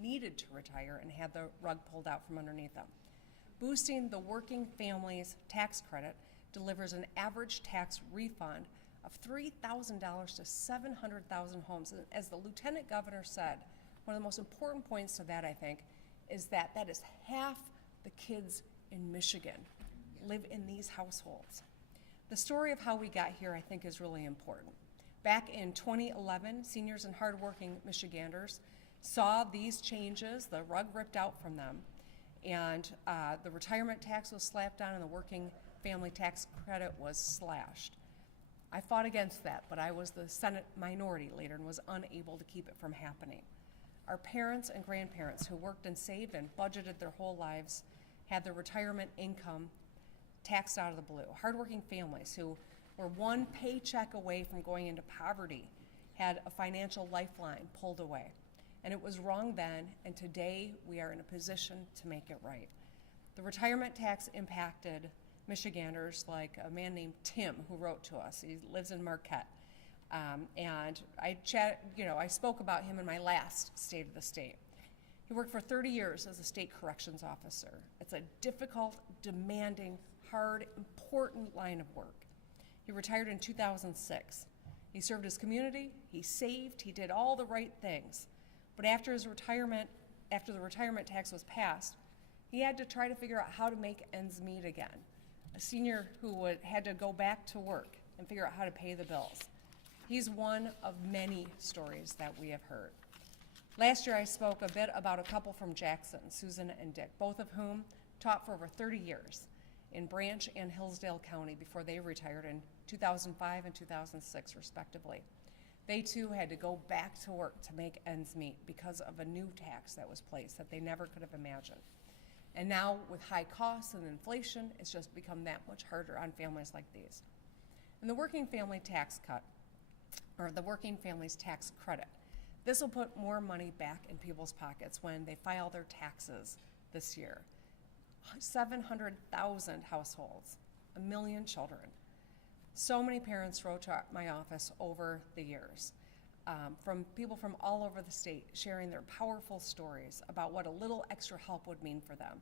needed to retire and had the rug pulled out from underneath them. Boosting the working families tax credit delivers an average tax refund of $3,000 to 700,000 homes. And as the Lieutenant Governor said, one of the most important points to that, I think, is that that is half the kids in Michigan live in these households. The story of how we got here, I think, is really important. Back in 2011, seniors and hardworking Michiganders saw these changes, the rug ripped out from them, and the retirement tax was slapped on and the working family tax credit was slashed. I fought against that, but I was the Senate minority leader and was unable to keep it from happening. Our parents and grandparents who worked and saved and budgeted their whole lives had their retirement income taxed out of the blue. Hardworking families who were one paycheck away from going into poverty had a financial lifeline pulled away. And it was wrong then, and today we are in a position to make it right. The retirement tax impacted Michiganders like a man named Tim who wrote to us. He lives in Marquette. And I spoke about him in my last State of the State. He worked for 30 years as a state corrections officer. It's a difficult, demanding, hard, important line of work. He retired in 2006. He served his community, he saved, he did all the right things. But after the retirement tax was passed, he had to try to figure out how to make ends meet again. A senior who had to go back to work and figure out how to pay the bills. He's one of many stories that we have heard. Last year I spoke a bit about a couple from Jackson, Susan and Dick, both of whom taught for over 30 years in Branch and Hillsdale County before they retired in 2005 and 2006 respectively. They too had to go back to work to make ends meet because of a new tax that was placed that they never could have imagined. And now with high costs and inflation, it's just become that much harder on families like these. And the working family tax cut, or the working families tax credit, this will put more money back in people's pockets when they file their taxes this year. 700,000 households, 1 million children. So many parents wrote to my office over the years, from people from all over the state sharing their powerful stories about what a little extra help would mean for them.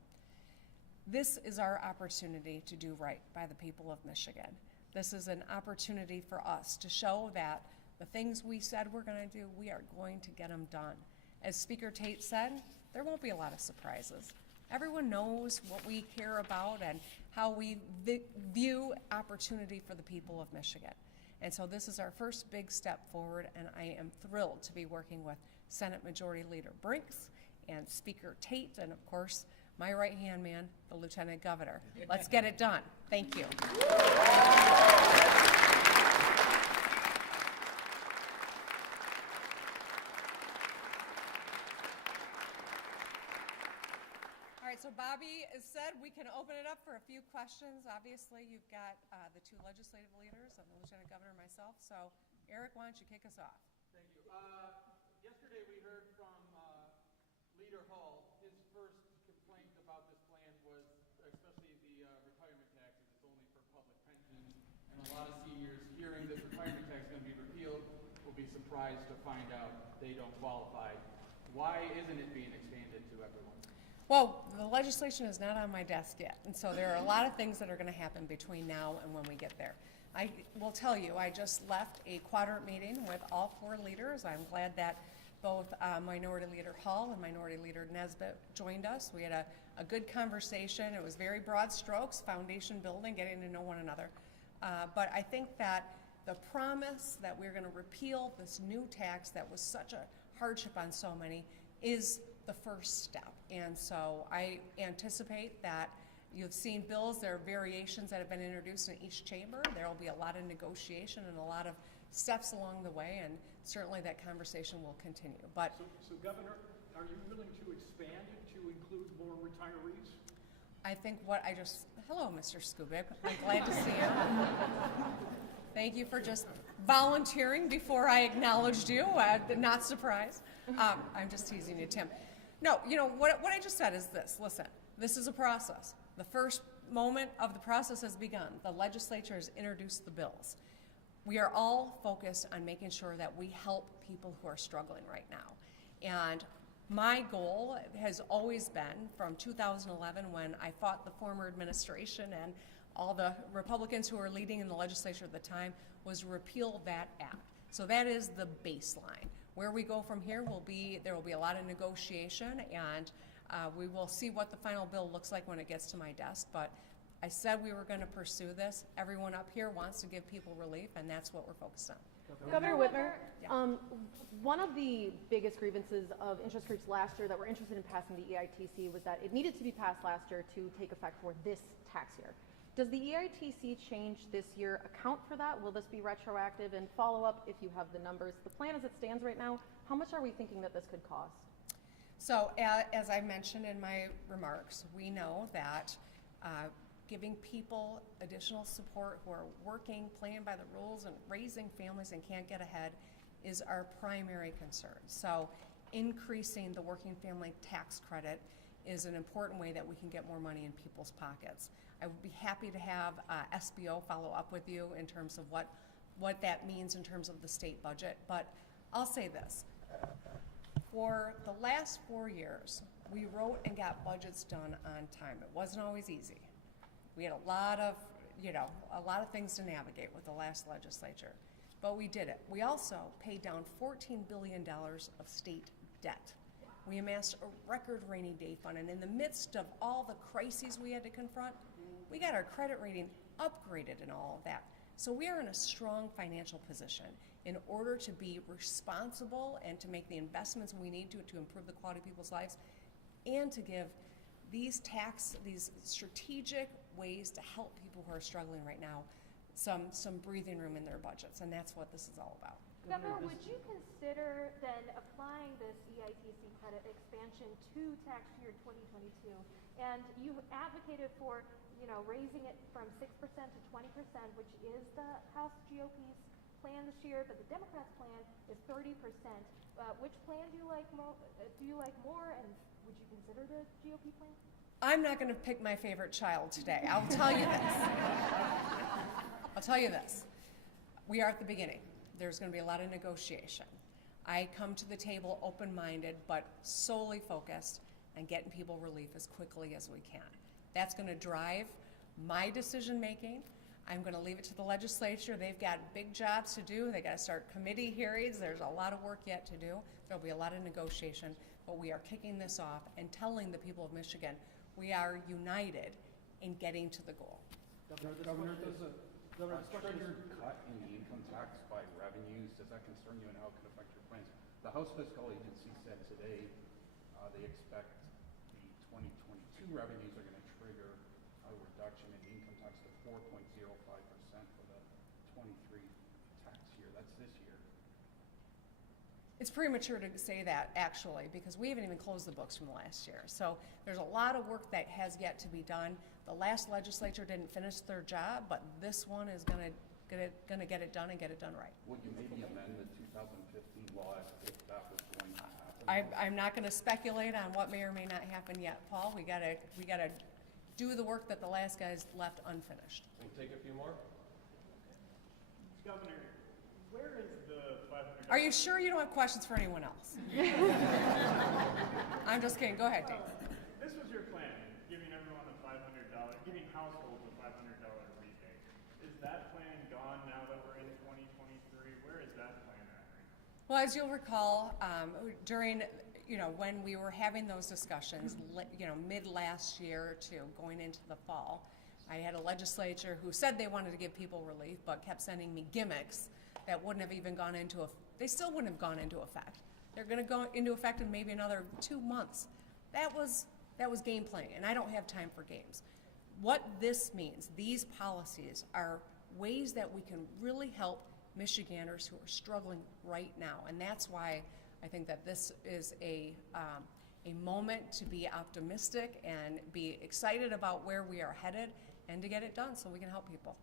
This is our opportunity to do right by the people of Michigan. This is an opportunity for us to show that the things we said we're going to do, we are going to get them done. As Speaker Tate said, there won't be a lot of surprises. Everyone knows what we care about and how we view opportunity for the people of Michigan. And so this is our first big step forward, and I am thrilled to be working with Senate Majority Leader Brinks and Speaker Tate, and of course, my right-hand man, the Lieutenant Governor. Let's get it done. Thank you. So Bobby has said we can open it up for a few questions. Obviously, you've got the two legislative leaders and the Lieutenant Governor and myself. So, Eric, why don't you kick us off? Thank you. Yesterday we heard from Leader Hall. His first complaint about this plan was especially the retirement taxes. It's only for public pensions. And a lot of seniors hearing this retirement tax is going to be repealed will be surprised to find out they don't qualify. Why isn't it being expanded to everyone? Well, the legislation is not on my desk yet, and so there are a lot of things that are going to happen between now and when we get there. I will tell you, I just left a quadrant meeting with all four leaders. I'm glad that both Minority Leader Hall and Minority Leader Nesbitt joined us. We had a good conversation. It was very broad strokes, foundation building, getting to know one another. But I think that the promise that we're going to repeal this new tax that was such a hardship on so many is the first step. And so I anticipate that you've seen bills, there are variations that have been introduced in each chamber. There will be a lot of negotiation and a lot of steps along the way, and certainly that conversation will continue. But So Governor, are you willing to expand it to include more retirees? I think hello, Mr. Skubik. I'm glad to see you. Thank you for just volunteering before I acknowledged you. Not surprised. I'm just teasing you, Tim. No, what I just said is this. Listen, this is a process. The first moment of the process has begun. The legislature has introduced the bills. We are all focused on making sure that we help people who are struggling right now. And My goal has always been, from 2011, when I fought the former administration and all the Republicans who were leading in the legislature at the time, was repeal that act. So that is the baseline. Where we go from here there will be a lot of negotiation, and we will see what the final bill looks like when it gets to my desk. But I said we were going to pursue this. Everyone up here wants to give people relief, and that's what we're focused on. Governor Whitmer, Yeah. one of the biggest grievances of interest groups last year that were interested in passing the EITC was that it needed to be passed last year to take effect for this tax year. Does the EITC change this year account for that? Will this be retroactive? And follow up, if you have the numbers, the plan as it stands right now, how much are we thinking that this could cost? So as I mentioned in my remarks, we know that giving people additional support who are working, playing by the rules, and raising families and can't get ahead is our primary concern. So increasing the working family tax credit is an important way that we can get more money in people's pockets. I would be happy to have SBO follow up with you in terms of what that means in terms of the state budget, but I'll say this. For the last 4 years, we wrote and got budgets done on time. It wasn't always easy. We had a lot of things to navigate with the last legislature, but we did it. We also paid down $14 billion of state debt. We amassed a record rainy day fund, and in the midst of all the crises we had to confront, we got our credit rating upgraded and all of that. So we are in a strong financial position in order to be responsible and to make the investments we need to improve the quality of people's lives, and to give these strategic ways to help people who are struggling right now some breathing room in their budgets, and that's what this is all about. Governor, would you consider then applying this EITC credit expansion to tax year 2022? And you advocated for, raising it from 6% to 20%, which is the House GOP's plan this year, but the Democrats' plan is 30%. Which plan do you like more, and would you consider the GOP plan? I'm not going to pick my favorite child today. I'll tell you this. I'll tell you this. We are at the beginning. There's going to be a lot of negotiation. I come to the table open-minded, but solely focused on getting people relief as quickly as we can. That's going to drive my decision-making. I'm going to leave it to the legislature. They've got big jobs to do. They got to start committee hearings. There's a lot of work yet to do. There'll be a lot of negotiation, but we are kicking this off and telling the people of Michigan we are united in getting to the goal. Governor, does a triggered cut in the income tax by revenues, does that concern you, and how it could affect your plans? The House Fiscal Agency said today they expect the 2022 revenues are going to trigger a reduction in income tax to 4.05% for the 23 tax year. That's this year. It's premature to say that, actually, because we haven't even closed the books from last year. So there's a lot of work that has yet to be done. The last legislature didn't finish their job, but this one is going to get it done and get it done right. Would you maybe amend the 2015 law if that was going to happen? I'm not going to speculate on what may or may not happen yet, Paul. We gotta do the work that the last guys left unfinished. We'll take a few more. Governor, where is the $500? Are you sure you don't have questions for anyone else? I'm just kidding. Go ahead, Dave. This was your plan, giving everyone a $500, giving households a $500 rebate. Is that plan gone now that we're in 2023? Where is that plan at right now? Well, as you'll recall, during when we were having those discussions, mid last year to going into the fall, I had a legislature who said they wanted to give people relief, but kept sending me gimmicks that wouldn't have even gone into they still wouldn't have gone into effect. They're going to go into effect in maybe another 2 months. That was game playing, and I don't have time for games. What this means, these policies are ways that we can really help Michiganders who are struggling right now, and that's why I think that this is a moment to be optimistic and be excited about where we are headed and to get it done so we can help people.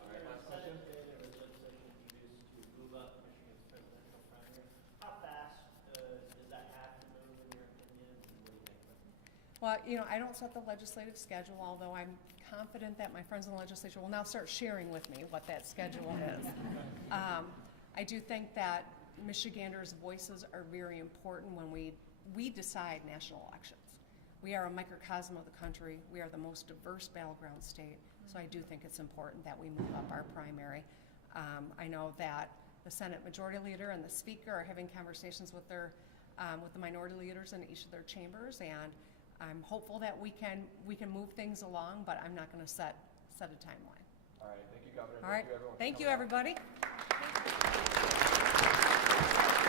All right, last question. There was legislation introduced to move up Michigan's presidential primary. How fast does that have to move, in your opinion, and what do you think of it? Well, I don't set the legislative schedule, although I'm confident that my friends in the legislature will now start sharing with me what that schedule is. I do think that Michiganders' voices are very important when we we decide national elections. We are a microcosm of the country. We are the most diverse battleground state. So I do think it's important that we move up our primary. I know that the Senate Majority Leader and the Speaker are having conversations with their with the minority leaders in each of their chambers, and I'm hopeful that we can move things along, but I'm not going to set a timeline. All right, thank you, Governor. All right, Thank you, everyone. for thank you, coming out. everybody.